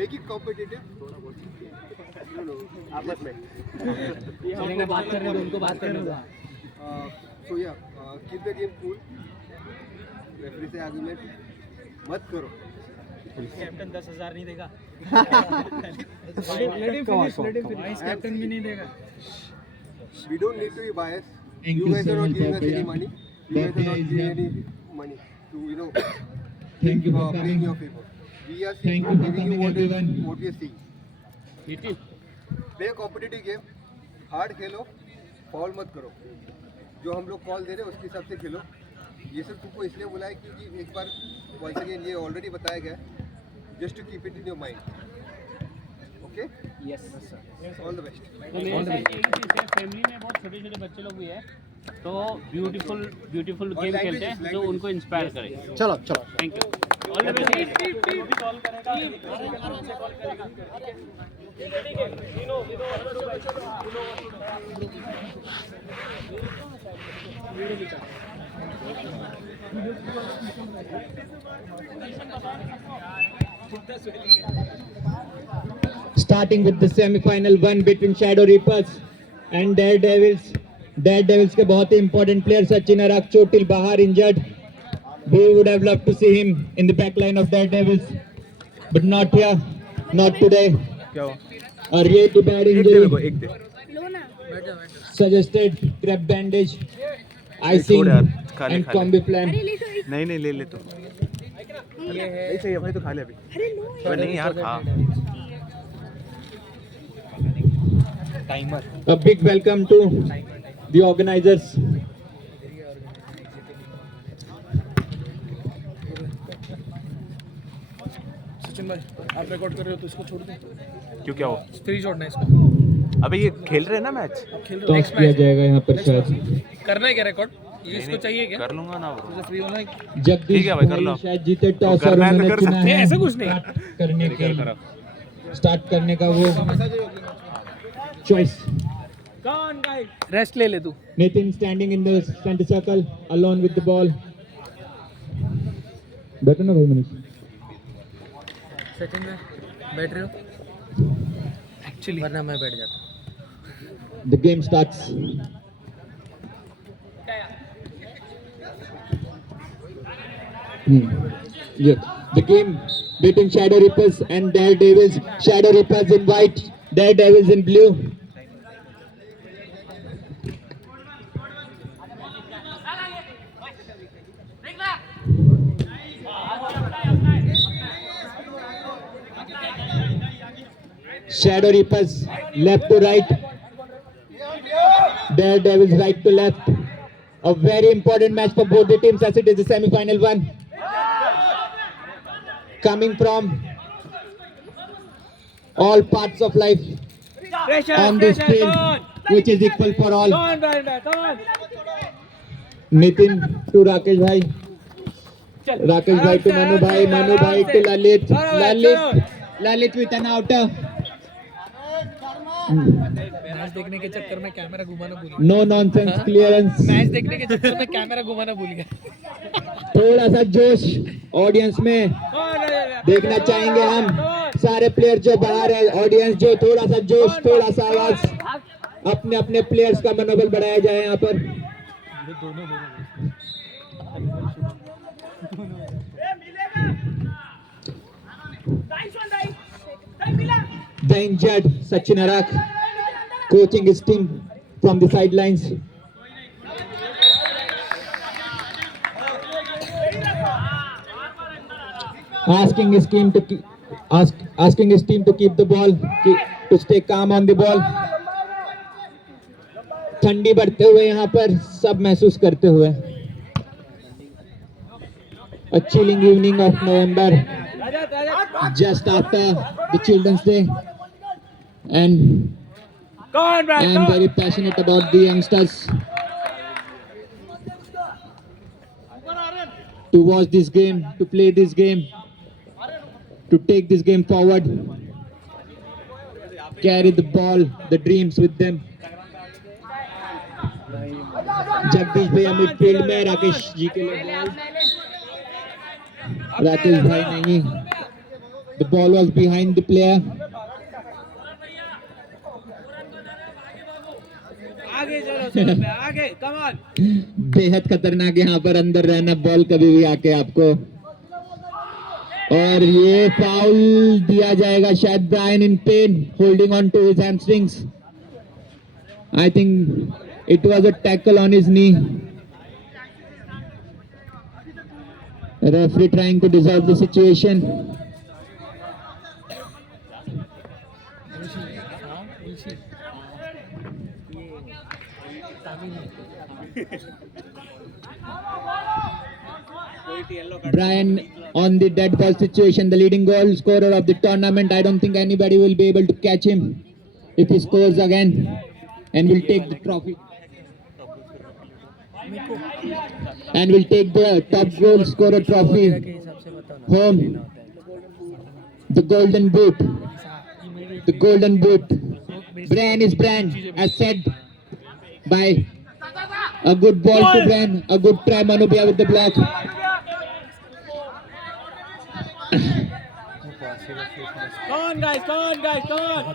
Make it competitive थोड़ा बहुत आपस में चलेंगे, बात कर रहे हैं तो उनको बात करने दो। सो या keep the game cool, referee से आर्गुमेंट मत करो। कैप्टन 10,000 नहीं देगा। वाइस कैप्टन भी नहीं देगा। We don't need to be biased. Thank You you guys so are not much, giving us any Bapaya. money. You guys are Bapaya not is giving here. any money to Thank you for playing coming. your favor. We are Thank you for giving you coming, everyone. what we are seeing. Play a competitive game. Hard खेलो, फॉल मत करो। जो हम लोग कॉल दे रहे हैं उसके हिसाब से खेलो। ये सब तुमको इसलिए बुलाया क्योंकि एक बार वंस अगेन ये ऑलरेडी बताया गया है, just to keep it in your mind. Okay, yes all the best. Family में बहुत छोटे छोटे बच्चे लोग भी है, तो ब्यूटीफुल ब्यूटीफुल गेम खेलते हैं जो उनको इंस्पायर करे। चलो चलो thank you, all the best. Starting with the semi-final one between Shadow Reapers and Daredevils. Daredevils के बहुत ही important player सचिन अराक चोटिल बाहर injured. We would have loved to see him in the back line of Daredevils, but not here, not today. A really bad injury. Suggested grab bandage, icing and combi plan. नहीं नहीं ले ले तो नहीं चाहिए भाई, तो खा ले अभी। अरे नहीं यार, खा। A big welcome to the organizers. Sachin भाई आप रिकॉर्ड कर रहे हो तो इसको छोड़ दो। क्यों, क्या हो? फ्री छोड़ना है इसको। अबे ये खेल रहे हैं ना मैच। अब खेल रहे टॉस नेक्स्ट किया मैच जाएगा यहाँ पर शायद। करना है क्या रिकॉर्ड? ये इसको चाहिए क्या? कर लूंगा ना ब्रो। तुझे फ्री होना है? जगदीश ठीक है भाई, कर लो। भाई शायद जीते टॉस और करना है तो उन्होंने कर चुना सकते हैं, है ऐसा कुछ नहीं। स्टार्ट करने का वो चॉइस। रेस्ट ले ले तू। Nathan standing in the center circle alone with the ball. बैठो ना भाई मनीष। सचिन भाई बैठ रहे हो? एक्चुअली वरना मैं बैठ जाता। The game starts. Yeah. The game between Shadow Reapers and Daredevils. Shadow Reapers in white, Daredevils in blue. Shadow Reapers left to right, Daredevils right to left. A very important match for both the teams as it is the semi-final one. Coming from all parts of life on this field, which is equal for all. Nitin to Rakesh bhai, Rakesh bhai to Manu bhai to Lalit with an outer. Match देखने के चक्कर में कैमरा घुमाना भूल गया। No nonsense clearance. Match देखने के चक्कर में कैमरा घुमाना भूल गया। थोड़ा सा जोश ऑडियंस में देखना चाहेंगे हम। सारे प्लेयर जो बाहर है, ऑडियंस जो थोड़ा सा जोश, थोड़ा सा आवाज, अपने अपने प्लेयर्स का मनोबल बढ़ाया जाए यहाँ पर। The injured Sachin Arak coaching his team from the sidelines. Asking his team to keep the ball, to stay calm on the ball. ठंडी बढ़ते हुए यहाँ पर सब महसूस करते हुए. A chilling evening of November, just after the Children's Day, and I am very passionate about the youngsters to watch this game, to play this game, to take this game forward, carry the ball, the dreams with them. Jagdish भैया मिडफील्ड में, राकेश जी के लिए बॉल, राकेश भाई नहीं, The ball was behind the player. आगे चलो सौरभ भाई, आगे कम ऑन। बेहद खतरनाक यहाँ पर अंदर रहना, बॉल कभी भी आके आपको। और ये फाउल दिया जाएगा शायद। Brian in pain, holding on to his hamstrings. I think it was a tackle on his knee. Referee trying to dissolve the situation. Brian on the dead ball situation, the leading goal scorer of the tournament. I don't think anybody will be able to catch him if he scores again, and will take the trophy. And will take the top goal scorer trophy home. The golden boot. The golden boot. Brian is Brian, as said by a good ball to Brian. A good try, Manu Bhaiya with the block. Come on guys, come on guys, come on।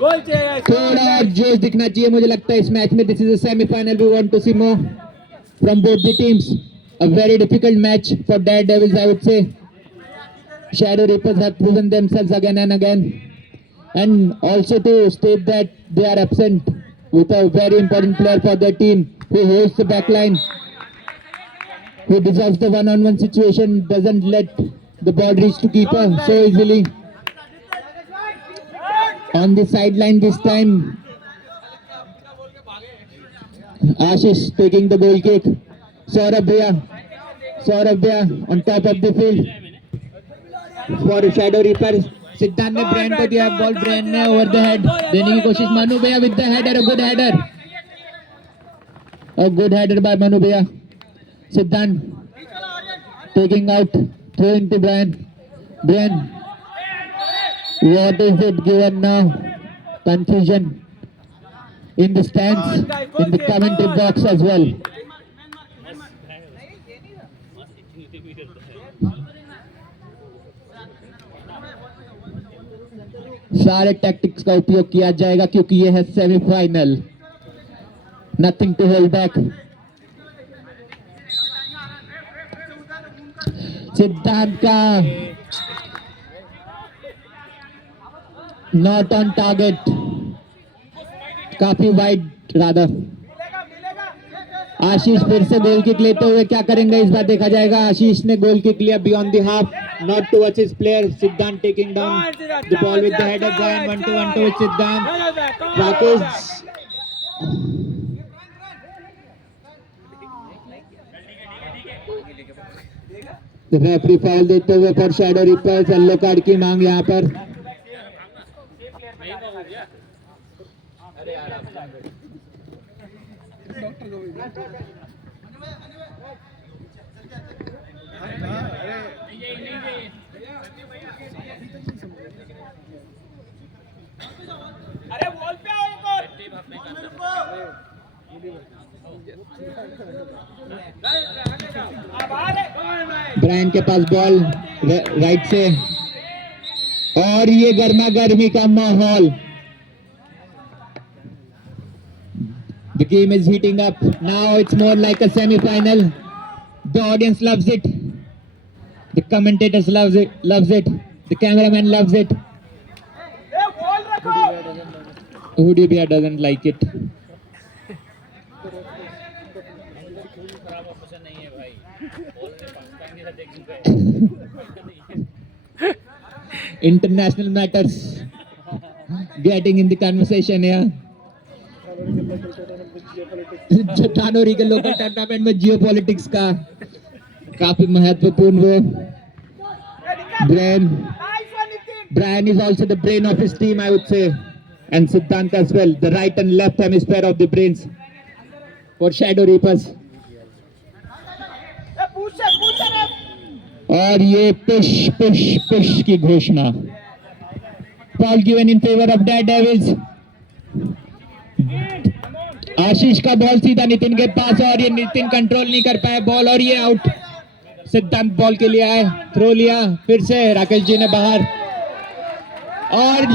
गोल चाहिए। थोड़ा और जोश दिखना चाहिए मुझे लगता है इस मैच में। This is a semifinal, we want to see more from both the teams. A very difficult match for Daredevils, I would say. Shadow Reapers have proven themselves again and again, and also to state that they are absent with a very important player for their team who holds the back line, who deserves the one-on-one situation, doesn't let the ball reach to keeper so easily. On the sideline this time, Ashish taking the goal kick. Saurabh Bhaiya on top of the field for Shadow Reapers. सिद्धांत ने ब्रायन को दिया ball, Brian ने over the head देने की कोशिश। मनु भैया with the header, a good header by Manu Bhaiya. Siddhant taking out, throw into Brian. What is it given now? Confusion in the stands, in the commentary box as well. सारे टैक्टिक्स का उपयोग किया जाएगा क्योंकि ये है semifinal. Nothing to hold back. सिद्धांत का नॉट ऑन टारगेट, काफी वाइड रादर। आशीष फिर से गोल किक लेते हुए क्या करेंगे इस बार देखा जाएगा। आशीष ने गोल किक लिया beyond the half, not towards his player. Siddhant taking down the ball with the header. Brian 1-2 with Siddhant. Rakesh referee foul देते हुए for Shadow Reapers, yellow card की मांग यहाँ पर। अरे बॉल पे आओ एक और। ब्रायन के पास बॉल राइट से, और ये गर्मा गर्मी का माहौल। The game is heating up. Now it's more like a semi-final. The audience loves it. The commentators loves it. The cameraman loves it. Hudi Bhaiya doesn't like it. International matters getting in the conversation here. चट्टानों के local tournament में जियोपॉलिटिक्स का काफी महत्वपूर्ण वो। Brian is also the brain of his team, I would say, and Siddhant as well, the right and left hemisphere of the brains for Shadow Reapers. और ये पुश की घोषणा। Foul given in favor of Daredevils. आशीष का बॉल सीधा नितिन के पास, और ये नितिन कंट्रोल नहीं कर पाया बॉल, और ये आउट। सिद्धांत बॉल के लिए आए, थ्रो लिया, फिर से राकेश जी ने बाहर। और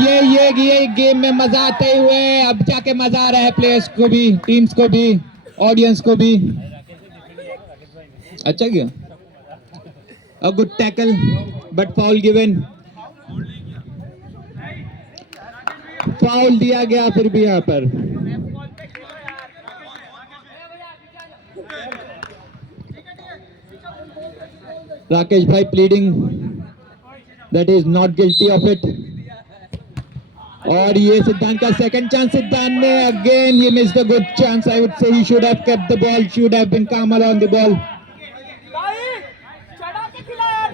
ये गेम में मजा आते हुए अब जाके मजा आ रहा है प्लेयर्स को भी, टीम्स को भी, ऑडियंस को भी। अच्छा गया, a good tackle but foul given, foul दिया गया फिर भी यहाँ पर। राकेश भाई pleading that is not guilty of it. और ये सिद्धांत का सेकंड चांस, सिद्धांत ने अगेन ही missed a good chance. I would say he should have kept the ball, should have been calmer on the ball। चढ़ा के खिला यार।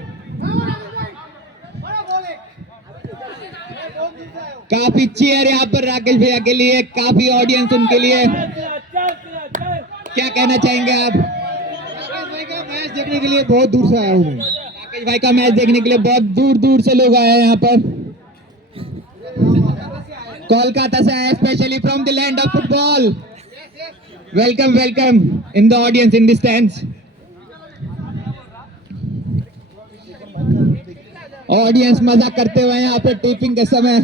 काफी चेयर यहाँ पर राकेश भैया के लिए, काफी ऑडियंस उनके लिए। क्या कहना चाहेंगे आप? राकेश भाई का मैच देखने के लिए बहुत दूर से आया हूँ मैं। राकेश भाई का मैच देखने के लिए बहुत दूर दूर से लोग आए हैं यहाँ पर। कोलकाता से आए, specially from the land of football. Welcome welcome in the audience in the stands. Audience मजा करते हुए यहाँ पर टेपिंग के समय।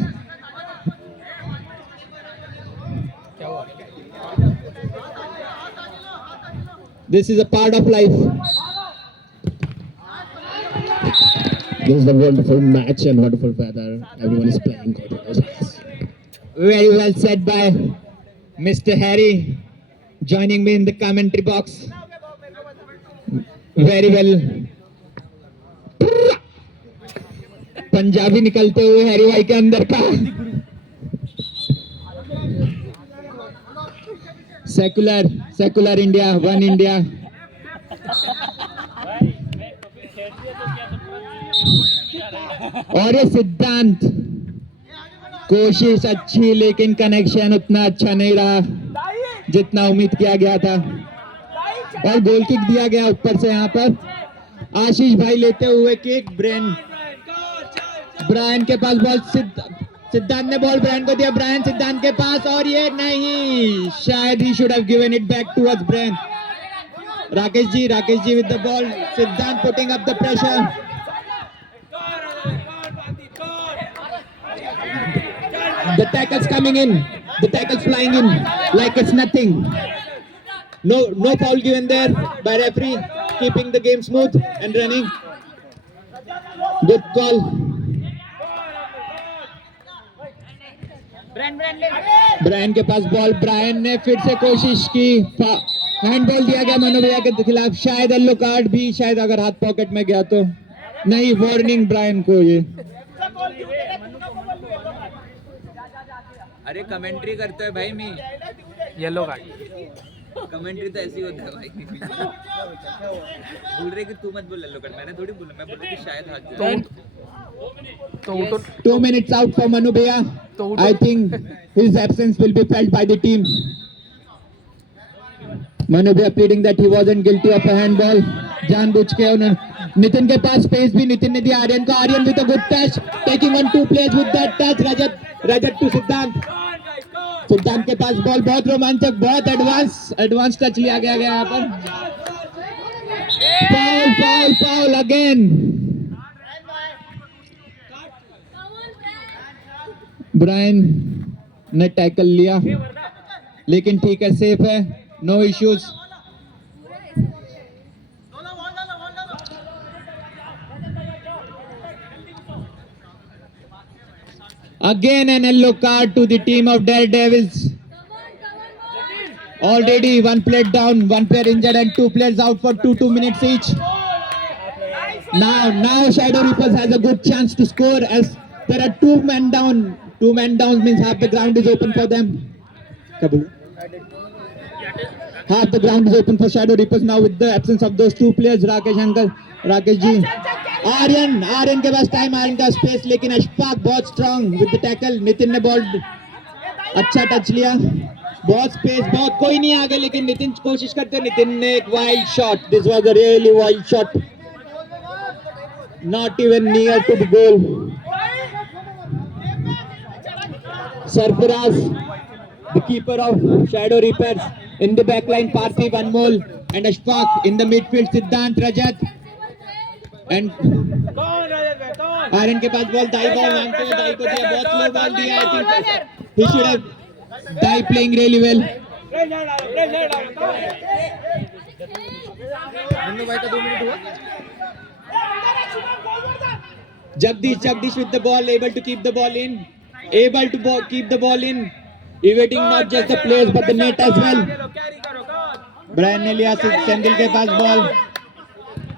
This is a part of life. This is a wonderful match and wonderful weather. Everyone is playing good. Very well said by Mr. Harry, joining me in the commentary box. Very well. Punjabi निकलते हुए हैरी भाई के अंदर का। Secular India, one India. और ये सिद्धांत, कोशिश अच्छी लेकिन कनेक्शन उतना अच्छा नहीं रहा जितना उम्मीद किया गया था। और गोल किक दिया गया ऊपर से यहाँ पर। आशीष भाई लेते हुए किक, ब्रायन के पास बॉल, सिद्धांत ने बॉल ब्रायन को दिया, ब्रायन सिद्धांत के पास, और ये नहीं, शायद ही should have given it back towards Brian. Rakesh ji with the ball, Siddhant putting up the pressure. The tackles coming in, the tackles flying in like it's nothing. No foul given there by referee, keeping the game smooth and running. Good call. Brian के पास ball, Brian ने फिर से कोशिश की, हैंडबॉल दिया गया मनु भैया के खिलाफ। शायद येलो कार्ड भी, शायद अगर हाथ पॉकेट में गया तो नहीं, वार्निंग ब्रायन को ये। अरे कमेंट्री करता है भाई, मैं येलो कार्ड। कमेंट्री तो ऐसी होता है भाई। बोल रहे कि तू मत बोल येलो कार्ड, मैंने थोड़ी बोला, मैं बोला कि शायद हाथ तो 2 minutes out for Manu Bhaiya. I think his absence will be felt by the team. Manu Bhaiya pleading that he wasn't guilty of a handball. जानबूझ के उन्होंने, नितिन के पास स्पेस भी, नितिन ने दिया आर्यन को, Aryan with a good touch, taking on 2 players with that touch. रजत to सिद्धांत के पास बॉल, बहुत रोमांचक, बहुत एडवांस टच लिया गया यहाँ पर। Foul again. ब्रायन ने टैकल लिया, लेकिन ठीक है, सेफ है, no issues. Again an yellow card to the team of Daredevils. Already one player down, one player injured and 2 players out for 2 minutes each. Now Shadow Reapers has a good chance to score as there are 2 men down. 2 men down means half the ground is open for them. Half the ground is open for Shadow Reapers now with the absence of those 2 players. Rakesh ji. Aryan के पास टाइम, आर्यन का स्पेस, लेकिन अशफाक बहुत strong with the tackle. Nitin ने बॉल अच्छा टच लिया, बहुत स्पेस, बहुत कोई नहीं आगे, लेकिन नितिन कोशिश करते, नितिन ने एक wild shot, this was a really wild shot, not even near to the goal. Sarfaraz, the keeper of Shadow Reapers, in the backline Parthiv, Anmol and Ashfaq, in the midfield Siddhant, Rajat, and iron के पास बॉल, दाई बॉल मांगते हुए, दाई को दिया, बहुत slow ball दिया। I think he should have Dai playing really well. भाई का 2 मिनट हुआ। Jagdish with the ball, able to keep the ball in, able to keep the ball in, evading not just the players but the net as well. Brian Elias Sendil के पास ball.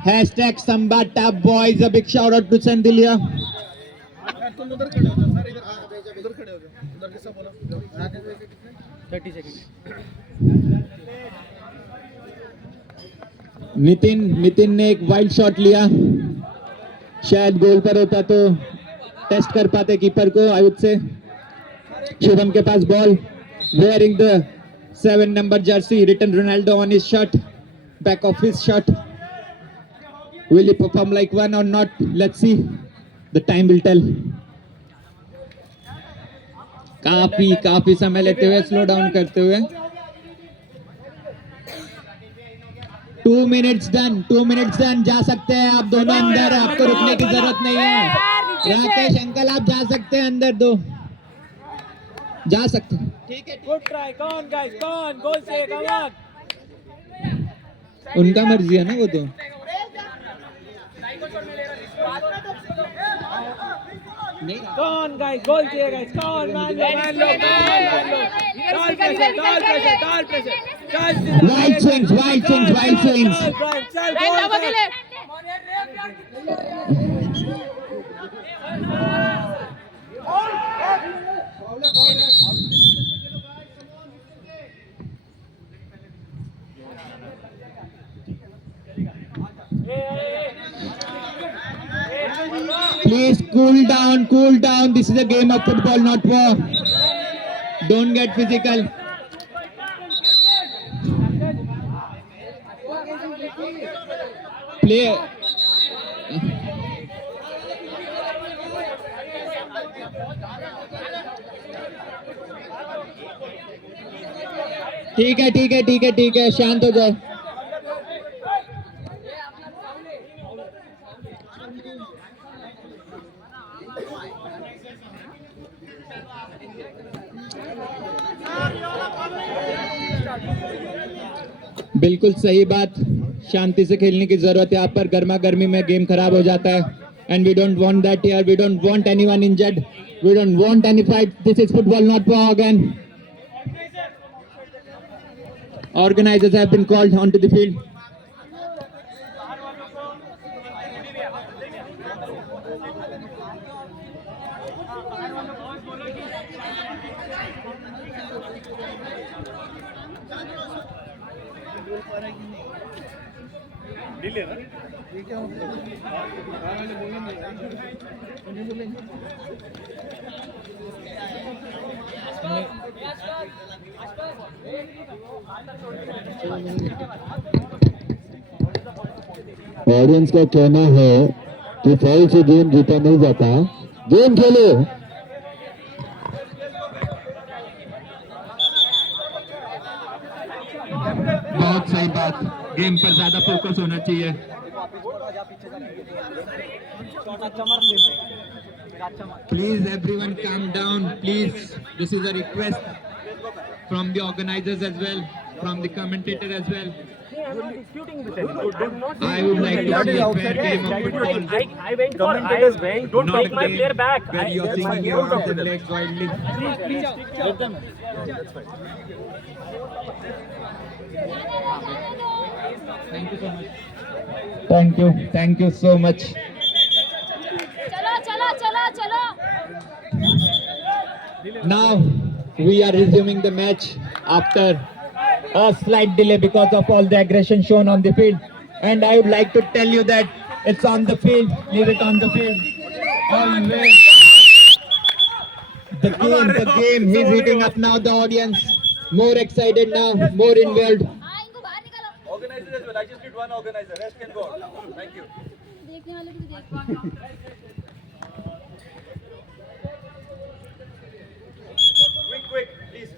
Hashtag Samba Tap Boys, a big shout out to Sendilia. तुम उधर खड़े हो सर, इधर खड़े हो जाओ, उधर किससे बोला 30 seconds. नितिन ने एक वाइल्ड शॉट लिया, शायद गोल पर होता तो टेस्ट कर पाते कीपर को। आई वुड से शुभम के पास ball, wearing the 7 number jersey, written Ronaldo on his shirt, back of his shirt. Will he perform like one or not? Let's see. The time will tell. काफी समय लेते हुए, स्लो डाउन करते हुए। 2 minutes done, जा सकते हैं आप दोनों अंदर, आपको रुकने की जरूरत नहीं है। राकेश अंकल आप जा सकते हैं अंदर, दो जा सकते हैं। ठीक है, Good try. Come on, guys. Come on. Goal say. Come on. उनका मर्जी है ना वो तो। Come on, guys. Goal say, guys. Come on, man. Man, look. Dal pressure. Wild swings. Please cool down. This is a game of football, not war. Don't get physical. Play. ठीक है, शांत हो जाओ। बिल्कुल सही बात, शांति से खेलने की जरूरत है। यहाँ पर गर्मा गर्मी में गेम खराब हो जाता है, and we don't want that here. We don't want anyone injured, we don't want any fight. This is football, not war again. Organizers have been called onto the field. Audience का कहना है कि फाउल से गेम जीता नहीं जाता, गेम खेलो। बहुत सही बात, गेम पर ज्यादा फोकस होना चाहिए। Please everyone calm down, please. This is a request from the organizers as well, from the commentator as well. I would like to see a fair game of football. I went for eyes, man. Don't Not take my a game player back. where you're seeing your arms and legs wildly. Thank you so much. Thank you so much. चलो Now we are resuming the match after a slight delay because of all the aggression shown on the field, and I would like to tell you that it's on the field. Leave it on the field. Always. The game. He's heating up now. The audience more excited now, more involved. हाँ इनको बाहर निकालो Organizer as well. I just need one organizer. Rest can go. Thank you. देखने वाले को भी देख पाओ Quick, please.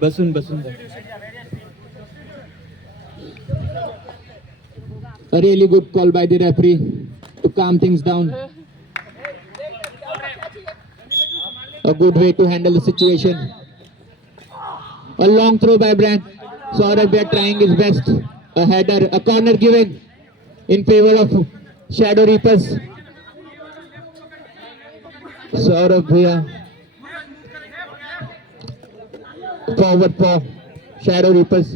बसून बसून A really good call by the referee to calm things down. A good way to handle the situation. A long throw by Brian. Saurabh Bhaiya trying his best. A header, a corner given in favor of Shadow Reapers. Saurabh Bhaiya. Forward for Shadow Reapers.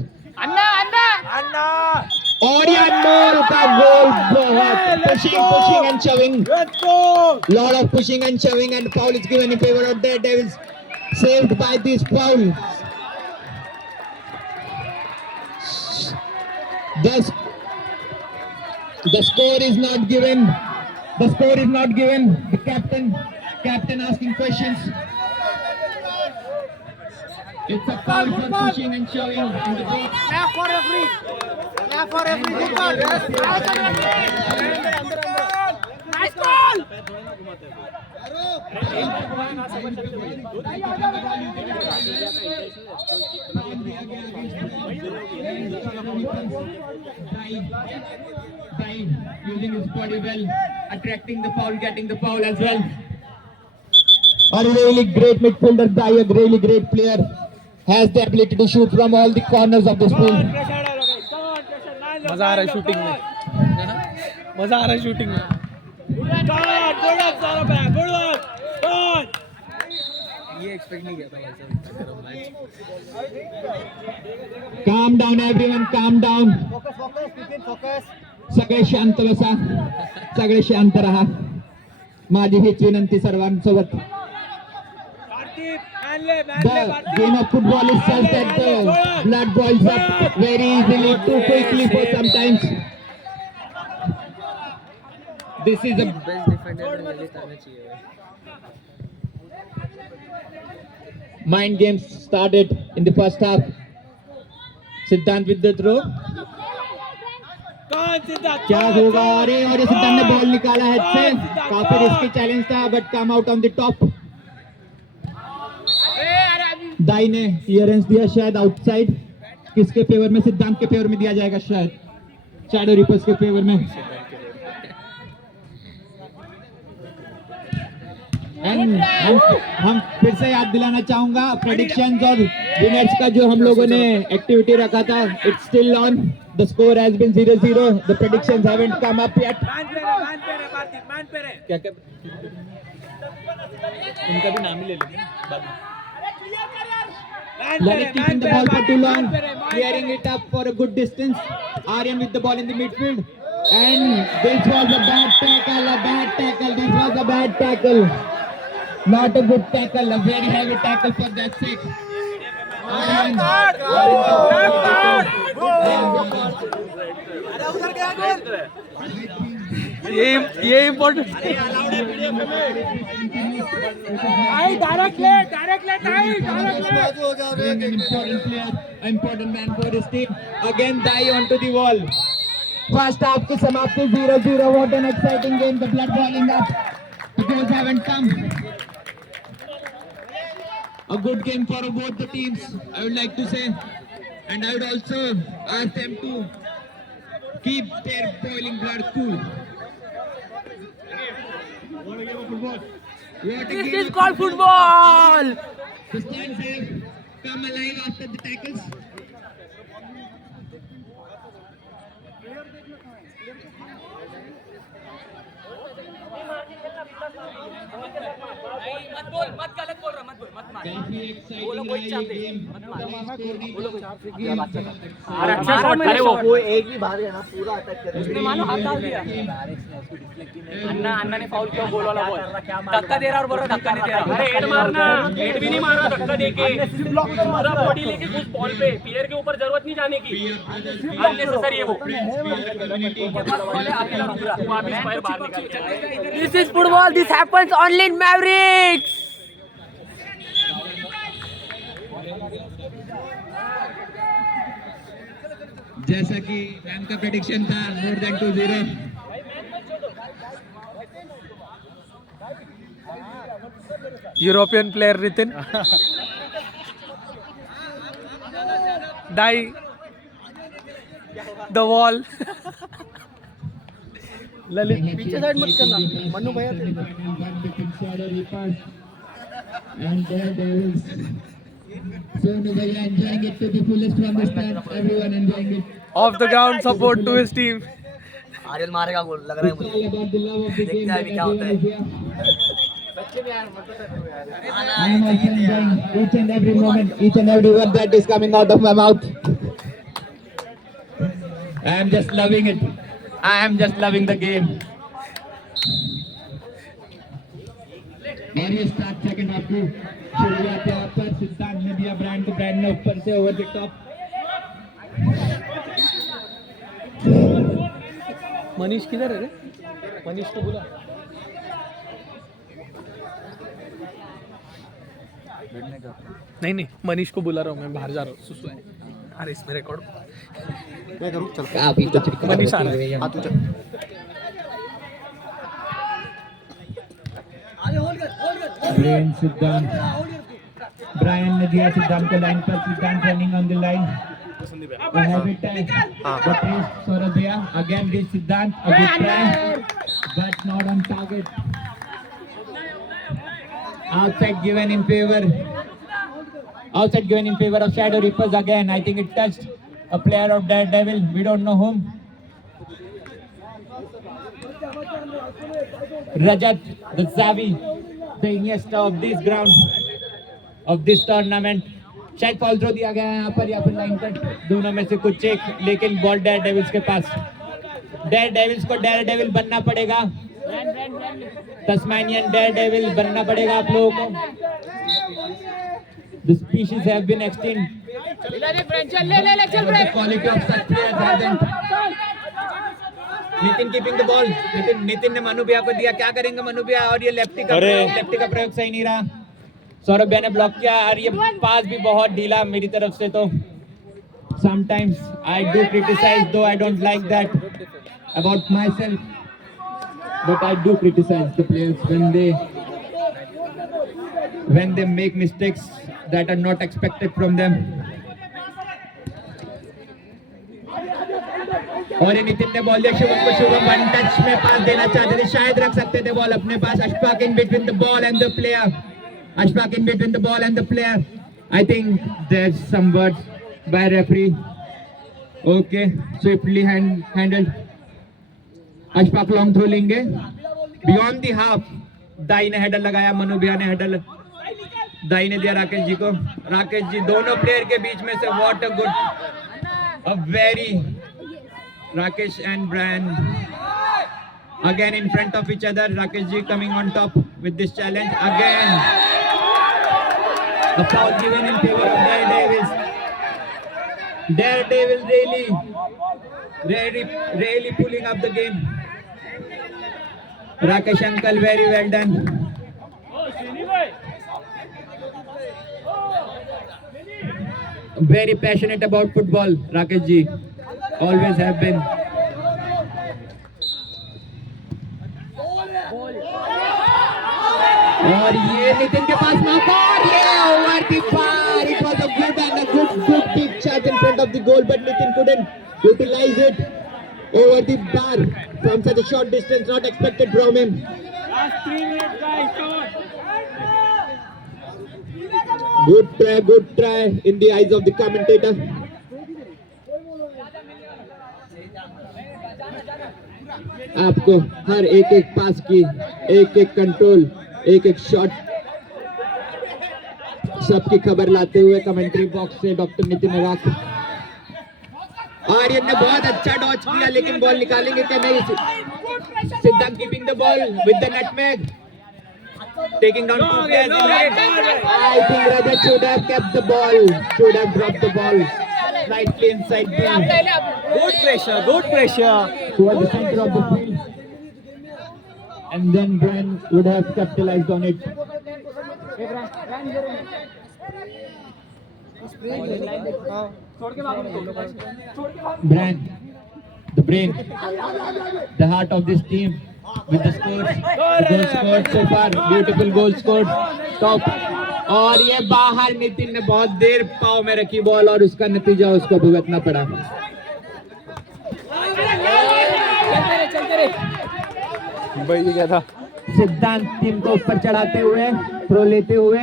और ये अनमोल का गोल, बहुत pushing and shoving. Let's go. Lot of pushing and shoving, and foul is given in favor of Daredevils. Saved by this foul. The score is not given. The score is not given. The captain asking questions. It's a foul for pushing and shoving in the break. Clap for referee. Clap for referee. Good ball. Nice ball. Brian using his body well, attracting the foul, getting the foul as well. A really great midfielder, Dai, a really great player, has the ability to shoot from all the corners of the field. मजा आ रहा है शूटिंग में, मजा आ रहा है शूटिंग में. ये एक्सपेक्ट नहीं किया था ऐसा match. Calm down everyone, calm down. सगळे शांत बसा, सगळे शांत राहा. माझी हीच विनंती सर्वांसोबत. The game of football is such that the blood boils up very easily, too quickly for sometimes. This is a best defender ने रिलीज करना चाहिए. mind game started in the first half. Siddhant with the throw. क्या होगा? अरे और सिद्धांत ने बॉल निकाला हेड से. काफी रिस्की चैलेंज था, but come out on the top. दाई ने क्लियरेंस दिया शायद आउटसाइड. किसके फेवर में? सिद्धांत के फेवर में दिया जाएगा शायद, शैडो रिपर्स के फेवर में. एंड हम फिर से याद दिलाना चाहूंगा प्रेडिक्शंस और विनर्स का जो हम लोगों ने एक्टिविटी रखा था. It's still on. The score has been 0-0. The predictions haven't come up yet. क्या क्या उनका भी नाम ही ले लेंगे बाद में. Lalit keeping the ball for too long, clearing it up for a good distance. Aryan with the ball in the midfield, and this was a bad tackle. This was a bad tackle. Not a good tackle. A very heavy tackle for that sake. Aryan. ये important. Direct ले. Being an important player, important man for his team. Again, Dai onto the wall. First half की समाप्ति 0-0. What an exciting game. The blood boiling up. The goals haven't come. A good game for both the teams, I would like to say, and I would also ask them to keep their boiling blood cool. This is called football. The stands have come alive after the tackles. काफी एक्साइटिंग रहा ये गेम. अच्छा शॉट था वो. एक भी बाहर गया ना, पूरा अटैक कर उसने मानो हाथ डाल दिया. अन्ना ने फाउल किया. गोल वाला बॉल धक्का दे रहा और बोल रहा धक्का नहीं दे रहा. अरे हेड मारना, हेड भी नहीं मारा, धक्का देके पूरा बॉडी लेके कुछ बॉल पे. प्लेयर के ऊपर जरूरत नहीं जाने की. अननेसेसरी है वो. वापस फायर बाहर निकाल के. This is football. This happens only in Mavericks. जैसा कि मैम का प्रेडिक्शन था, more than 2-0. European player Ritin. Die the wall Lalit पीछे साइड मत करना मन्नू भैया And Daredevils. Sonu Bhaiya enjoying it to the fullest from the stand. Everyone enjoying it. Off the ground support to his team. Aryan मारेगा goal लग रहा है It's मुझे. all about the love of the game देखते हैं that अभी क्या होता है. everyone is here. I am also enjoying each and every moment, each and every word that is coming out of my mouth. I am just loving it. I am just loving the game. और ये start second half की शुरुआत यहाँ पर सिद्धांत ने दिया ब्रांड को, ब्रांड ने ऊपर से ओवर द टॉप. मनीष किधर है रे? मनीष को बुला. नहीं नहीं मनीष को बुला रहा हूँ मैं, बाहर जा रहा हूँ. सुसु है. अरे इसमें रिकॉर्ड मैं करूँ चल मनीष आ रहा है. हाँ तू चल. Brian Siddhant. Brian ने दिया सिद्धांत को लाइन पर. सिद्धांत running on the line. The habit है. The priest Saurabh भैया again this Siddhant. A good try, but not on target. Outside given in favor. Outside given in favor of Shadow Reapers again. I think it touched a player of Daredevil. We don't know whom. Rajat, the Zavi, the Iniesta of this ground, of this tournament. शायद fall throw दिया गया है यहाँ पर या फिर line cut, दोनों में से कुछ एक, लेकिन बॉल डेयर डेविल्स के पास. डेयर डेविल्स को डेयर डेविल बनना पड़ेगा. तस्मानियन डेयर डेविल बनना पड़ेगा आप लोगों को. The species have been extinct. But the quality of such players hasn't. Nitin keeping the ball. Nitin ने मनु भैया को दिया. क्या करेंगे मनु भैया? और ये लेफ्टी का प्रयोग सही नहीं रहा. सौरभ भैया ने ब्लॉक किया और ये पास भी बहुत ढीला मेरी तरफ से. तो sometimes I do criticize, though I don't like that about myself, but I do criticize the players when they make mistakes that are not expected from them. और ये नितिन ने बॉल दिया शुभम को. शुभम वन टच में पास देना चाहते थे, शायद रख सकते थे बॉल अपने पास. Ashfaq in between the ball and the player. Ashfaq in between the ball and the player. I think there's some words by referee. Okay, swiftly handled. Ashfaq long throw लेंगे. Beyond the half. दाई ने हेडर लगाया, मनु भैया ने हेडर दाई ने दिया राकेश जी को. राकेश जी दोनों प्लेयर के बीच में से what a good, a very Rakesh and Brian again in front of each other. Rakesh ji coming on top with this challenge again. A foul given in favor of Daredevils. Daredevils really pulling up the game. Rakesh uncle, very well done. Very passionate about football, Rakesh ji. Always have been. और ये नितिन के पास मौका और ये over the bar. It was a good and a good big shot in front of the goal, but Nitin couldn't utilize it. Over the bar from such a short distance, not expected from him. Last 3 minutes, guys. Come on. Good try in the eyes of the commentator. आपको हर एक पास की एक कंट्रोल, एक शॉट सबकी खबर लाते हुए commentary box से डॉक्टर नितिन राख. आर्यन ने बहुत अच्छा डॉच किया, लेकिन बॉल निकालेंगे क्या नहीं. सिद्धांत keeping the ball with the nutmeg, taking down two players. I think Rajat should have kept the ball, should have dropped the ball slightly inside the. Good pressure. Towards the center of the field, and then Brian would have capitalized on it. Brian, the brain, the heart of this team, with the scores so far, beautiful goals scored, top और ये बाहर, नितिन ने बहुत देर पाव में रखी बॉल और उसका नतीजा उसको भुगतना पड़ा। भाई ये क्या था? सिद्धांत टीम को ऊपर चढ़ाते हुए, थ्रो लेते हुए,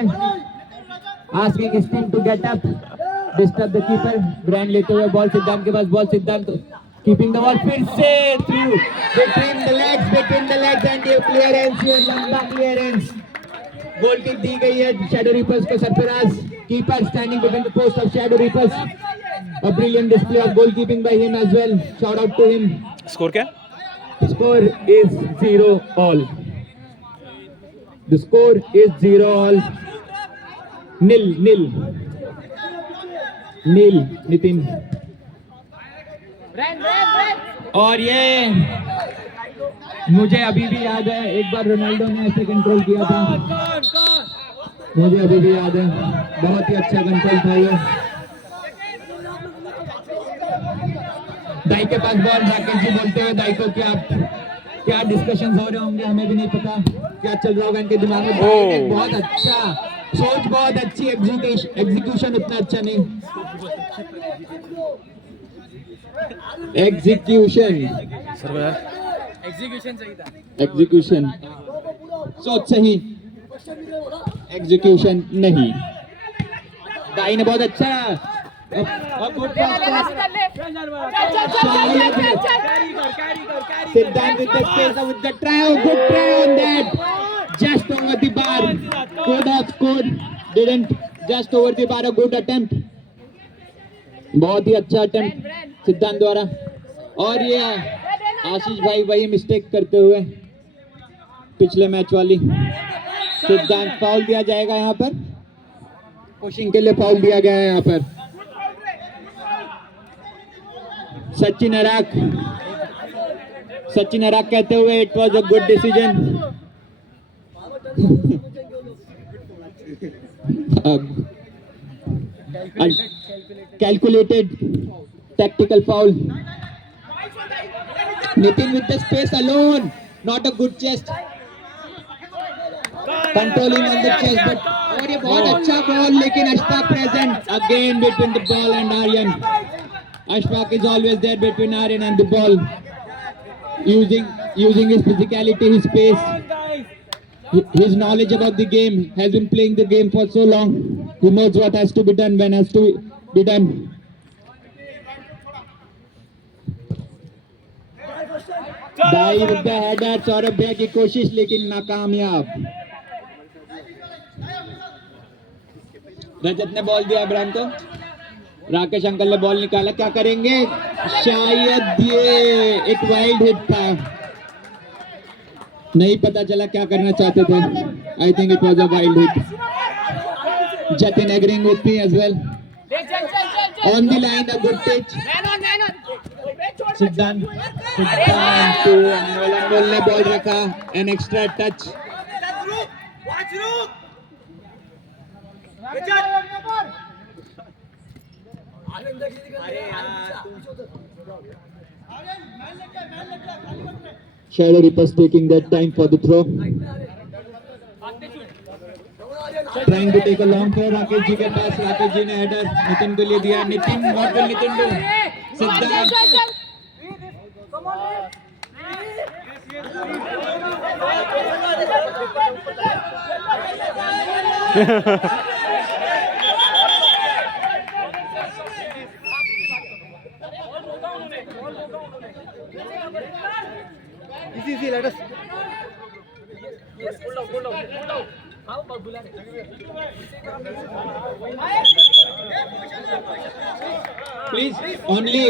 asking his team to get up, disturb the keeper, brand लेते हुए बॉल सिद्धांत के पास, ball Siddhant keeping the ball, फिर से through between the legs and ये क्लियरेंस, ये लंबा क्लियरेंस, गोल किक दी गई है शैडो रीपर्स को Sarfaraz, keeper standing between the post of shadow reapers, a brilliant display of goalkeeping by him as well, shout out to him. Score क्या? Score is 0-all. The score is 0-all. Nil. Nitin. और ये मुझे अभी भी याद है, एक बार रोनाल्डो ने ऐसे कंट्रोल किया था, मुझे अभी भी याद है, बहुत ही अच्छा कंट्रोल था ये। दाई के पास बॉल, राकेश जी बोलते हुए दाई को क्या डिस्कशंस हो रहे होंगे, हमें भी नहीं पता क्या चल रहा होगा इनके दिमाग में। दाई ने बहुत अच्छा सोच, बहुत अच्छी एग्जीक्यूशन उतना अच्छा नहीं, एग्जीक्यूशन सोच सही, एग्जीक्यूशन नहीं। दाई ने बहुत अच्छा Siddhant with the space with the try, good try on that, just over the bar, could have scored, didn't, just over the bar, a good attempt, बहुत ही अच्छा अटेम्प्ट सिद्धांत द्वारा। और ये आशीष भाई वही मिस्टेक करते हुए पिछले मैच वाली, सिद्धांत फाउल दिया जाएगा यहाँ पर, पुशिंग के लिए फाउल दिया गया है यहाँ पर। सचिन अराक कहते हुए it was a good decision, calculated tactical foul. Nitin with the space alone, not a good chest, controlling on the chest, but और ये बहुत अच्छा बॉल, लेकिन Ashfaq present again between the ball and Aryan. Ashfaq is always there between Aryan and the ball, using his physicality, his pace, his knowledge about the game. Has been playing the game for so long. He knows what has to be done when has to be done. Dai with the header, Saurabh भैया की कोशिश लेकिन नाकामयाब। रजत ने बॉल दिया इब्राहिम को, राकेश अंकल ने बॉल निकाला, क्या करेंगे, शायद ये एक वाइल्ड हिट था, नहीं पता चला क्या करना चाहते थे। I think it was a wild hit. Jatin agreeing with me as well. On the line a good pitch. Siddhant Anmol ने बॉल रखा, an extra touch. Shadow Reapers taking that time for the throw. Trying to take a long throw, Rakesh ji के पास, राकेश जी ने हेडर नितिन को लिए दिया। Nitin, what will Nitin do? सिद्धांत easy, let us. Yes, pull down. How about बुला रहे? Please, only.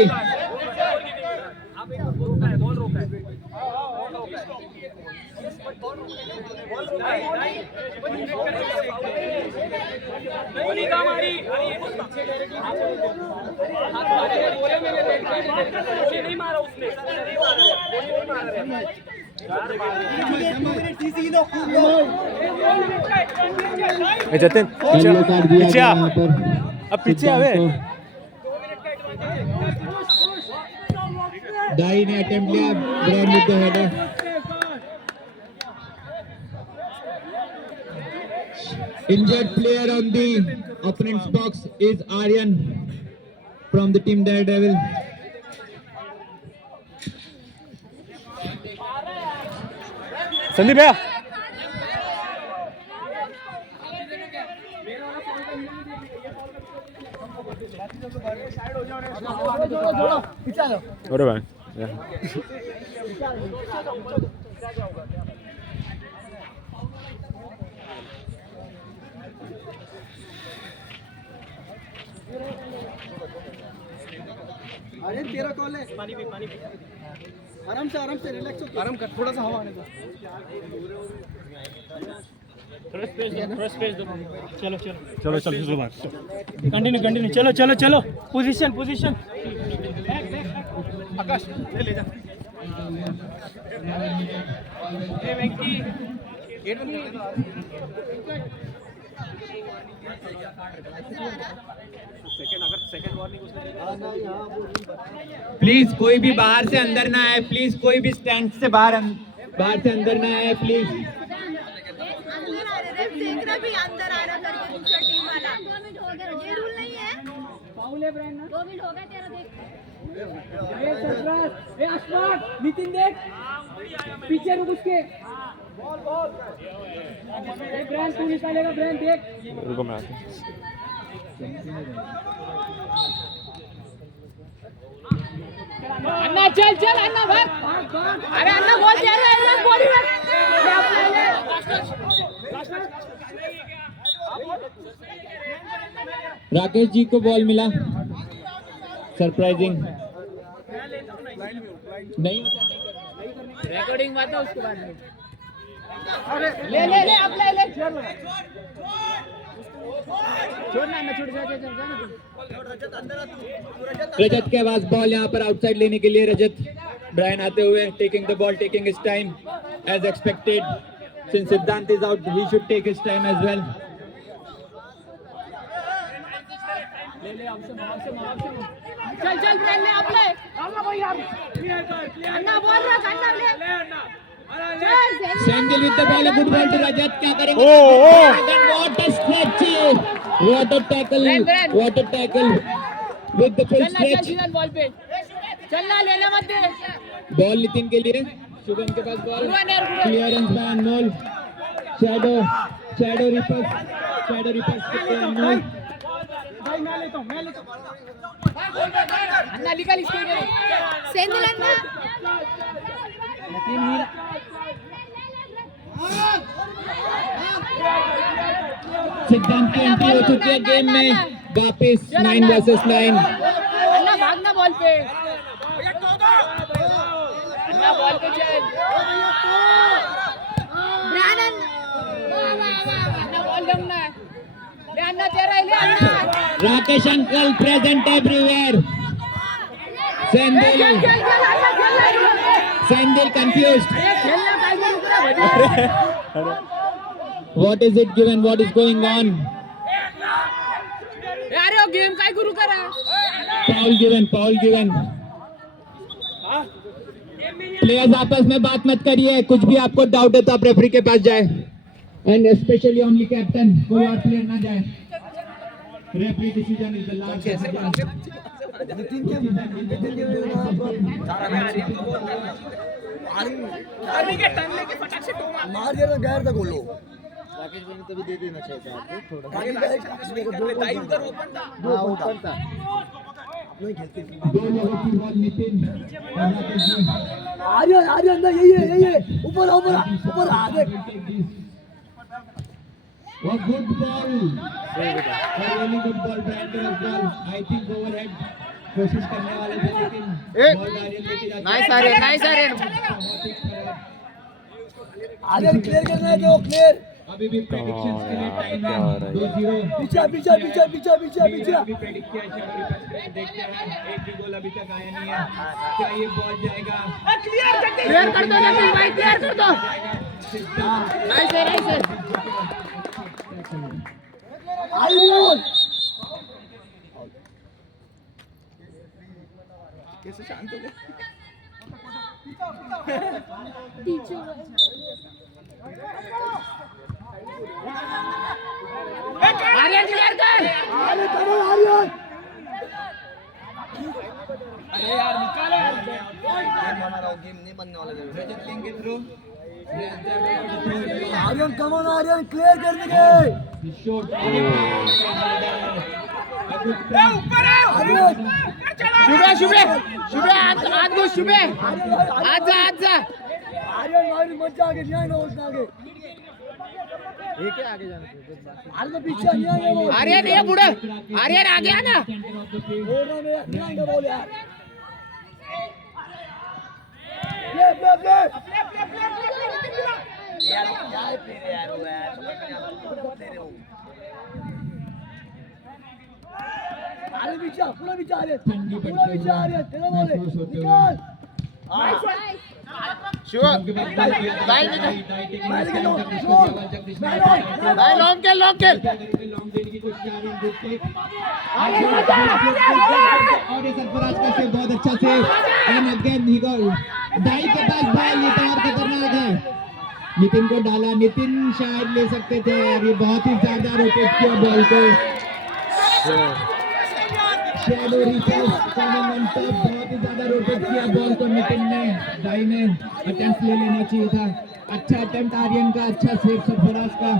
आप एक बॉल रोका है। नहीं काम आ रही, नहीं मारा उसने, नहीं मार रहे। जतिन पीछे आ, अब पीछे आवे। दाई ने अटेम्प्ट लिया, brand with the header. Injured player on the opponent's box is Aryan from the team Daredevil. Sandeep भैया अरे भाई अरे तेरा कॉल है। पानी पी आराम से रिलैक्स हो, आराम कर, थोड़ा सा हवा आने दो। चलो चलो बात कंटिन्यू चलो पोजीशन आकाश ले जा प्लीज कोई भी बाहर से अंदर ना आए, प्लीज कोई भी स्टैंड से बाहर से अंदर ना आए प्लीज। देख रहा भी अंदर आ रहा करके दूसरा टीम वाला। 2 मिनट हो गया, ये रूल नहीं है। फाउल है ब्रांड ना। 2 मिनट हो गया तेरा, देख। ए सरप्राइज, ए अस्मात, नितिन देख, पीछे रुक उसके। ए ब्रांड तू निकालेगा, ब्रांड देख। रुको मैं आता अन्ना चल अन्ना भाग। अरे अन्ना बोल दे रहा है, बोल राकेश जी को बॉल मिला, सरप्राइजिंग नहीं रिकॉर्डिंग बात है उसके बाद में। ले अब ले छोड़ना ना, छोड़ जा रजत के पास बॉल यहाँ पर आउटसाइड लेने के लिए रजत ब्रायन आते हुए taking the ball, taking his time as expected. Since Siddhant is out he should take his time as well. चल ब्रेन ले अब ले अन्ना बोल रहा अन्ना ले Sendil with the ball, a good ball to Rajat. क्या करेंगे? What a stretch! What a tackle with the full stretch. Ball पे चलना, लेना मत दे। बॉल नितिन के लिए, शुभम के पास बॉल, क्लियरेंस बाय अनमोल, शैडो रिपर्स करते हैं अनमोल। अन्ना निकाल इसके लिए, सेंधिल अन्ना। सिद्धांत की एंट्री हो चुकी है गेम में वापिस 9 वर्सेस 9। अन्ना भागना बॉल पे, अन्ना बॉल पे चल, अन्ना बॉल दमना ले, अन्ना तेरा ले अन्ना। Rakesh uncle present everywhere. Sendil confused. What is it given? What is going on? यार वो गेम काय गुरु करा। Foul given. प्लेयर्स आपस में बात मत करिए, कुछ भी आपको डाउट है तो आप रेफरी के पास जाए, एंड स्पेशली ओनली कैप्टन, कोई और प्लेयर ना जाए। Referee decision is the last decision. मार देना गैर तक बोलो। राकेश भाई ने तभी दे देना चाहिए था आपको थोड़ा। टाइम कर ओपन था। नहीं खेलते। आर्यन ना यही ऊपर आ देख। What good ball! Really good ball, Brandon as well. I think overhead कोशिश करने वाले थे लेकिन बॉल आर्यन लेके जाते हैं। नाइस आर्यन क्लियर करना है तो क्लियर। अभी भी प्रेडिक्शंस के लिए टाइम है 2-0। पीछे। अभी प्रेडिक्ट किया है, देखते हैं एक भी गोल अभी तक आया नहीं है। क्या ये बॉल जाएगा? क्लियर कर दो ना भाई, क्लियर कर दो। नाइस आर्यन कैसे शांत हो गए? आर्यन क्लियर कर। अरे करो आर्यन अरे यार निकालो यार। आर्यन कमोन आर्यन क्लियर कर देंगे आर्यन शुभे शुभे शुभे आज गो शुभे आज जा आर्यन भाई मत जा आगे नहीं ना उसने आगे ये क्या आगे जाना आर्यन तो पीछे नहीं आएगा वो आर्यन ये बुढ़े आर्यन आगे आना बोल रहा मैं नहीं आएगा बोल यार प्ले यार क्या है प्ले यार वो यार अरे पीछे पूरा पीछे आ रहे तेरा बोले निकाल श्योर भाई लॉन्ग खेल और ये सरफराज का सेव बहुत अच्छा सेव एंड अगेन ही गॉल दाई के पास बॉल ये तो और खतरनाक है नितिन को डाला नितिन शायद ले सकते थे और ये बहुत ही ज्यादा रोटेट किया बॉल को shadow reapers coming on top बहुत ही ज्यादा रोटेट किया बॉल को नितिन ने दाई ने अटेम्प्ट ले लेना चाहिए था अच्छा अटेम्प्ट आर्यन का अच्छा सेव सरफराज का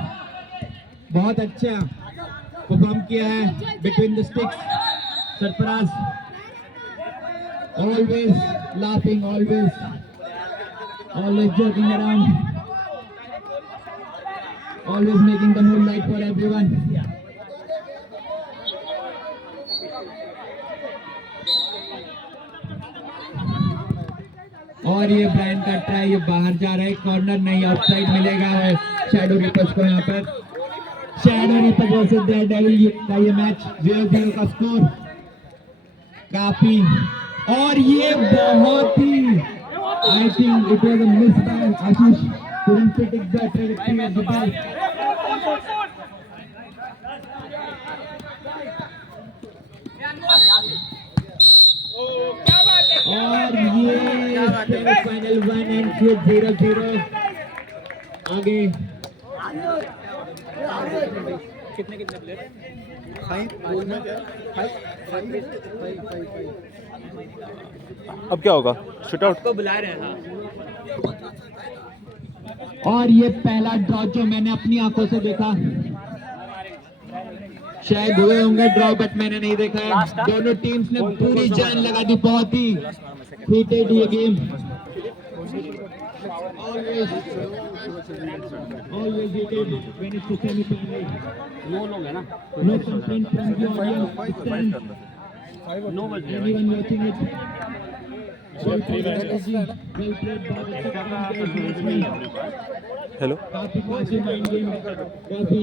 बहुत अच्छा परफॉर्म किया है between the sticks Sarfaraz always laughing always joking around always making the moonlight for everyone और ये ब्रायन का ट्राई ये बाहर जा रहा है कॉर्नर नहीं आउटसाइड मिलेगा शैडो रिपर्स को यहाँ पर shadow reapers versus daredevil का ये मैच 0-0 का स्कोर काफी और ये बहुत ही I think it was a miss by Ashish couldn't predict the trajectory of the ball और ये फाइनल 1 and 0-0 आगे कितने प्लेयर अब क्या होगा शूटआउट को बुला रहे हैं और ये पहला ड्रॉ जो मैंने अपनी आंखों से देखा शायद हुए होंगे ड्रॉ बट मैंने नहीं देखा है दोनों टीम्स ने पूरी जान लगा दी बहुत ही हीटेड ये game always heated when it's the semi-final नो लोग है ना no complaint from the audience stand anyone watching it well played बहुत अच्छा काम किया इस मैच में हेलो काफी माइंड गेम काफी